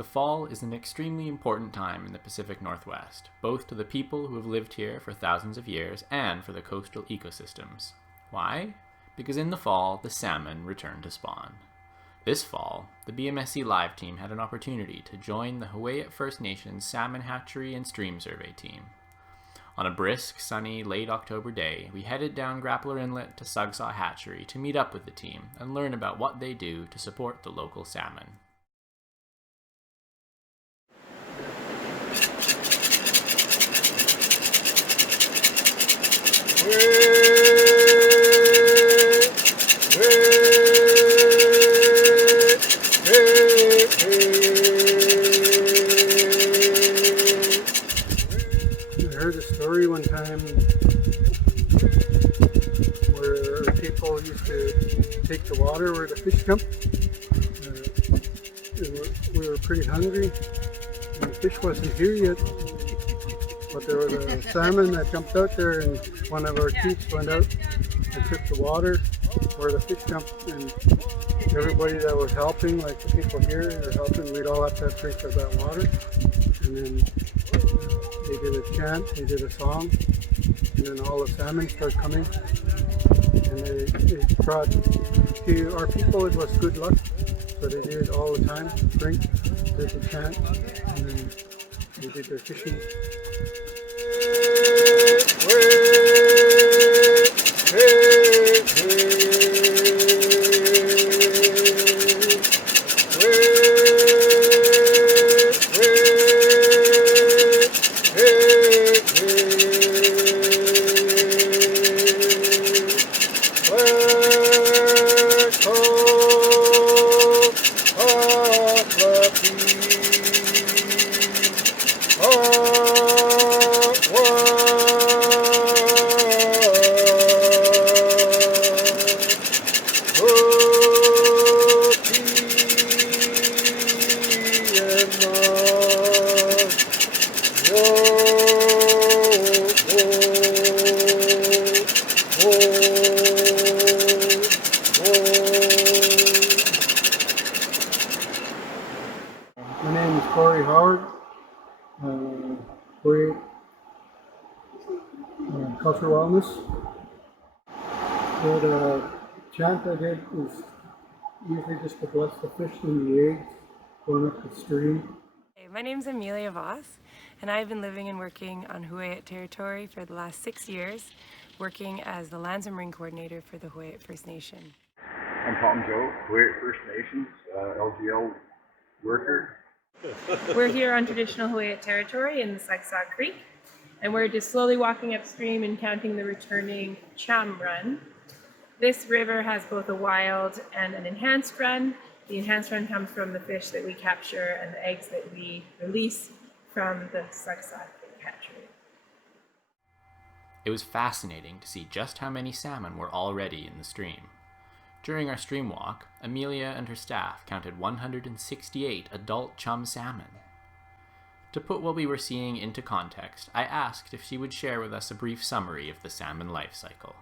The fall is an extremely important time in the Pacific Northwest, both to the people who have lived here for thousands of years and for the coastal ecosystems. Why? Because in the fall, the salmon return to spawn. This fall, the BMSC Live team had an opportunity to join the Huu-ay-aht First Nations Salmon Hatchery and Stream Survey team. On a brisk, sunny, late October day, we headed down Grappler Inlet to Sugsaw Hatchery to meet up with the team and learn about what they do to support the local salmon. I heard a story one time where people used to take the water where the fish come. We were pretty hungry and the fish wasn't here yet, but there was a salmon that jumped out there and one of our teats went out and took the water where the fish jumped, and everybody that was helping, like the people here were helping, we'd all have to drink of that water. And then they did a chant, they did a song, and then all the salmon started coming. And they brought to our people, it was good luck. So they did it all the time, drink, did the chant, and then they did their fishing. My name is Corey Howard, Huu-ay-aht Cultural Wellness. The chant I did is usually just to bless the fish and the eggs going up the stream. Hey, my name's Amelia Voss, and I've been living and working on Huu-ay-aht territory for the last 6 years, working as the Lands and Marine Coordinator for the Huu-ay-aht First Nation. I'm Tom Joe, Huu-ay-aht First Nations, LGL worker. We're here on traditional Huu-ay-aht territory in the Sugsaw Creek, and we're just slowly walking upstream and counting the returning chum run. This river has both a wild and an enhanced run. The enhanced run comes from the fish that we capture and the eggs that we release from the Sugsaw Hatchery. It was fascinating to see just how many salmon were already in the stream. During our stream walk, Amelia and her staff counted 168 adult chum salmon. To put what we were seeing into context, I asked if she would share with us a brief summary of the salmon life cycle.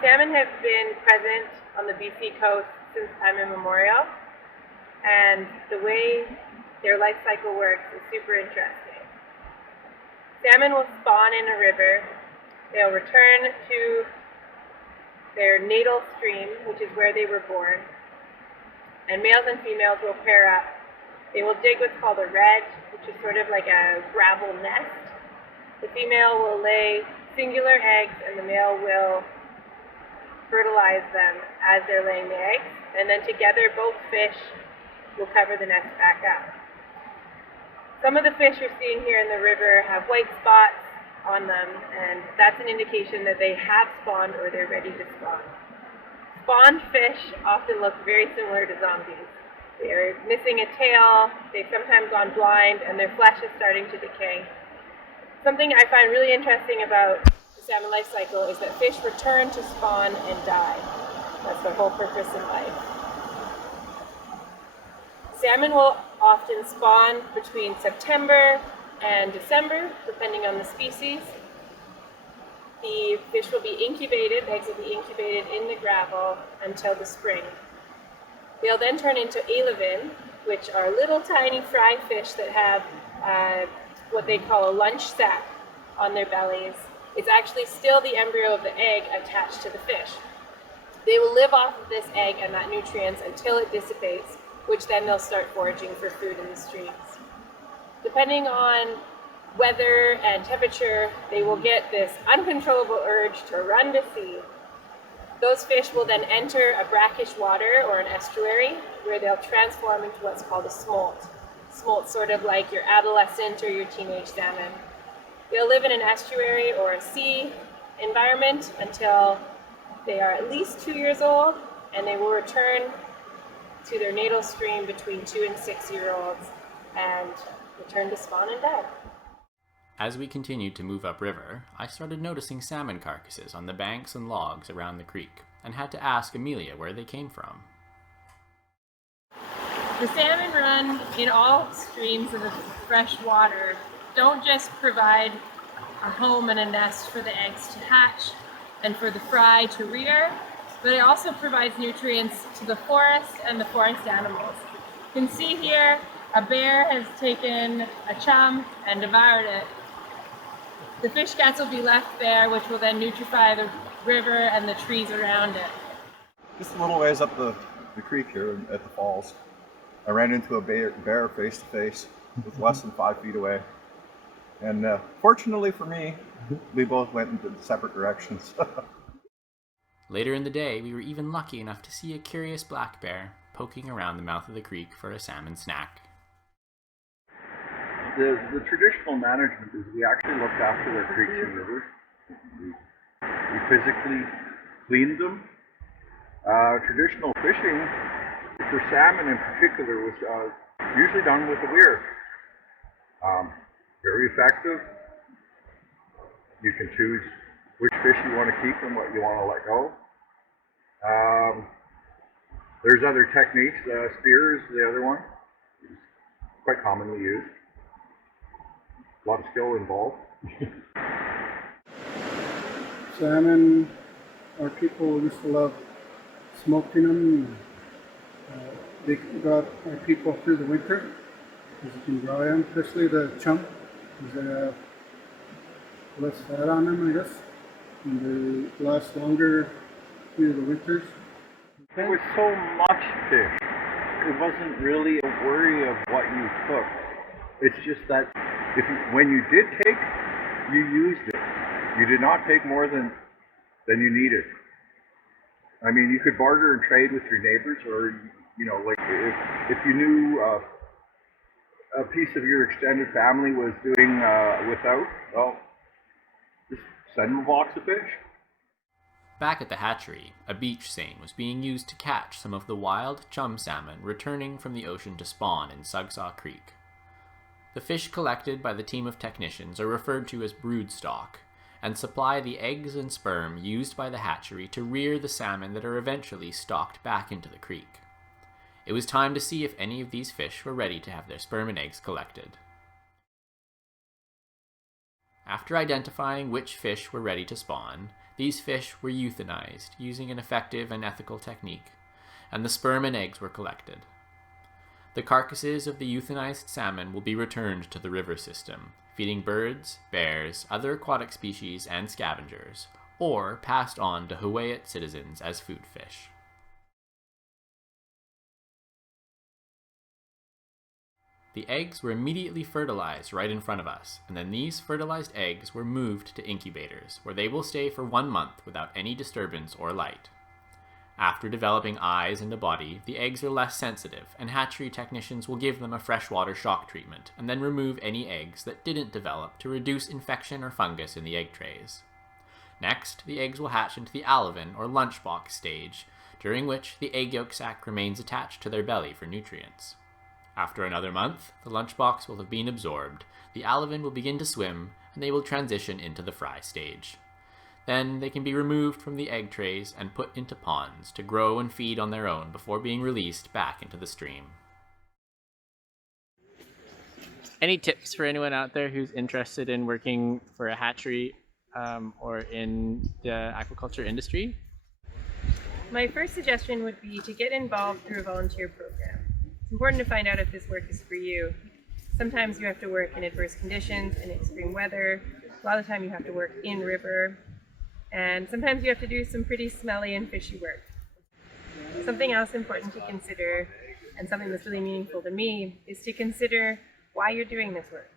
Salmon have been present on the BC coast since time immemorial, and the way their life cycle works is super interesting. Salmon will spawn in a river, they'll return to their natal stream, which is where they were born, and males and females will pair up. They will dig what's called a redge, which is sort of like a gravel nest. The female will lay singular eggs and the male will fertilize them as they're laying the eggs, and then together both fish will cover the nest back up. Some of the fish you're seeing here in the river have white spots on them, and that's an indication that they have spawned or they're ready to spawn. Spawned fish often look very similar to zombies. They're missing a tail, they've sometimes gone blind, and their flesh is starting to decay. Something I find really interesting about the salmon life cycle is that fish return to spawn and die. That's their whole purpose in life. Salmon will often spawn between September and December, depending on the species. The fish will be incubated, eggs will be incubated in the gravel until the spring. They'll then turn into alevin, which are little tiny fry fish that have what they call a lunch sac on their bellies. It's actually still the embryo of the egg attached to the fish. They will live off of this egg and that nutrients until it dissipates, which then they'll start foraging for food in the streams. Depending on weather and temperature, they will get this uncontrollable urge to run to sea. Those fish will then enter a brackish water or an estuary where they'll transform into what's called a smolt. Smolt, sort of like your adolescent or your teenage salmon. They'll live in an estuary or a sea environment until they are at least 2 years old, and they will return to their natal stream between 2 and 6 year olds and return to spawn and die. As we continued to move upriver, I started noticing salmon carcasses on the banks and logs around the creek, and had to ask Amelia where they came from. The salmon run in all streams of the fresh water don't just provide a home and a nest for the eggs to hatch and for the fry to rear, but it also provides nutrients to the forest and the forest animals. You can see here a bear has taken a chum and devoured it. The fish cats will be left there, which will then nutrify the river and the trees around it. Just a little ways up the creek here at the falls, I ran into a bear face to face with less than 5 feet away. And fortunately for me, we both went in separate directions. Later in the day, we were even lucky enough to see a curious black bear poking around the mouth of the creek for a salmon snack. The traditional management is we actually looked after our creeks and rivers. We physically cleaned them. Traditional fishing for salmon in particular was usually done with a weir. Very effective. You can choose which fish you want to keep and what you want to let go. There's other techniques. Spear is the other one. It's quite commonly used. A lot of skill involved. Salmon, our people used to love smoking them. They got our people through the winter because you can dry them, especially the chum, because they have less fat on them, I guess, and they last longer through the winters. There was so much fish. It wasn't really a worry of what you cooked. It's just that when you did take, you used it. You did not take more than you needed. I mean, you could barter and trade with your neighbors, or like if you knew a piece of your extended family was doing without, well, just send them a box of fish. Back at the hatchery, a beach seine was being used to catch some of the wild chum salmon returning from the ocean to spawn in Sugsaw Creek. The fish collected by the team of technicians are referred to as broodstock, and supply the eggs and sperm used by the hatchery to rear the salmon that are eventually stocked back into the creek. It was time to see if any of these fish were ready to have their sperm and eggs collected. After identifying which fish were ready to spawn, these fish were euthanized using an effective and ethical technique, and the sperm and eggs were collected. The carcasses of the euthanized salmon will be returned to the river system, feeding birds, bears, other aquatic species, and scavengers, or passed on to Huu-ay-aht citizens as food fish. The eggs were immediately fertilized right in front of us, and then these fertilized eggs were moved to incubators, where they will stay for 1 month without any disturbance or light. After developing eyes and a body, the eggs are less sensitive, and hatchery technicians will give them a freshwater shock treatment, and then remove any eggs that didn't develop to reduce infection or fungus in the egg trays. Next, the eggs will hatch into the alevin or lunchbox stage, during which the egg yolk sac remains attached to their belly for nutrients. After another month, the lunchbox will have been absorbed, the alevin will begin to swim, and they will transition into the fry stage. Then they can be removed from the egg trays and put into ponds to grow and feed on their own before being released back into the stream. Any tips for anyone out there who's interested in working for a hatchery or in the aquaculture industry? My first suggestion would be to get involved through a volunteer program. It's important to find out if this work is for you. Sometimes you have to work in adverse conditions, in extreme weather. A lot of the time you have to work in river. And sometimes you have to do some pretty smelly and fishy work. Something else important to consider, and something that's really meaningful to me, is to consider why you're doing this work.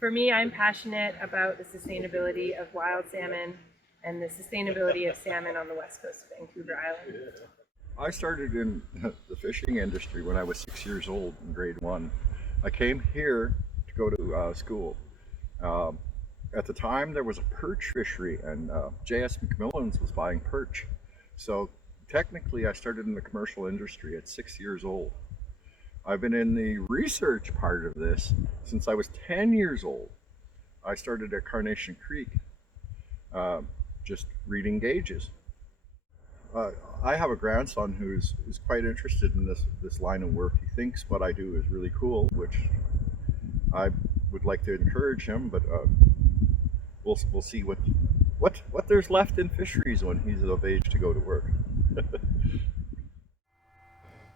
For me, I'm passionate about the sustainability of wild salmon and the sustainability of salmon on the west coast of Vancouver Island. I started in the fishing industry when I was 6 years old in grade 1. I came here to go to school. At the time there was a perch fishery, and J.S. McMillan's was buying perch. So technically I started in the commercial industry at 6 years old. I've been in the research part of this since I was 10 years old. I started at Carnation Creek, just reading gauges. I have a grandson who's quite interested in this line of work. He thinks what I do is really cool, which I would like to encourage him, but we'll see what there's left in fisheries when he's of age to go to work.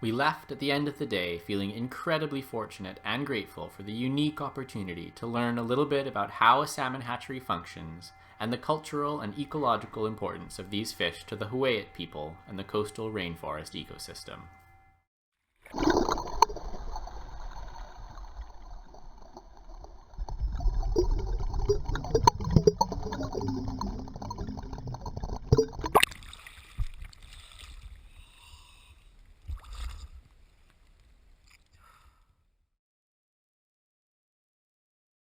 We left at the end of the day feeling incredibly fortunate and grateful for the unique opportunity to learn a little bit about how a salmon hatchery functions and the cultural and ecological importance of these fish to the Huu-ay-aht people and the coastal rainforest ecosystem.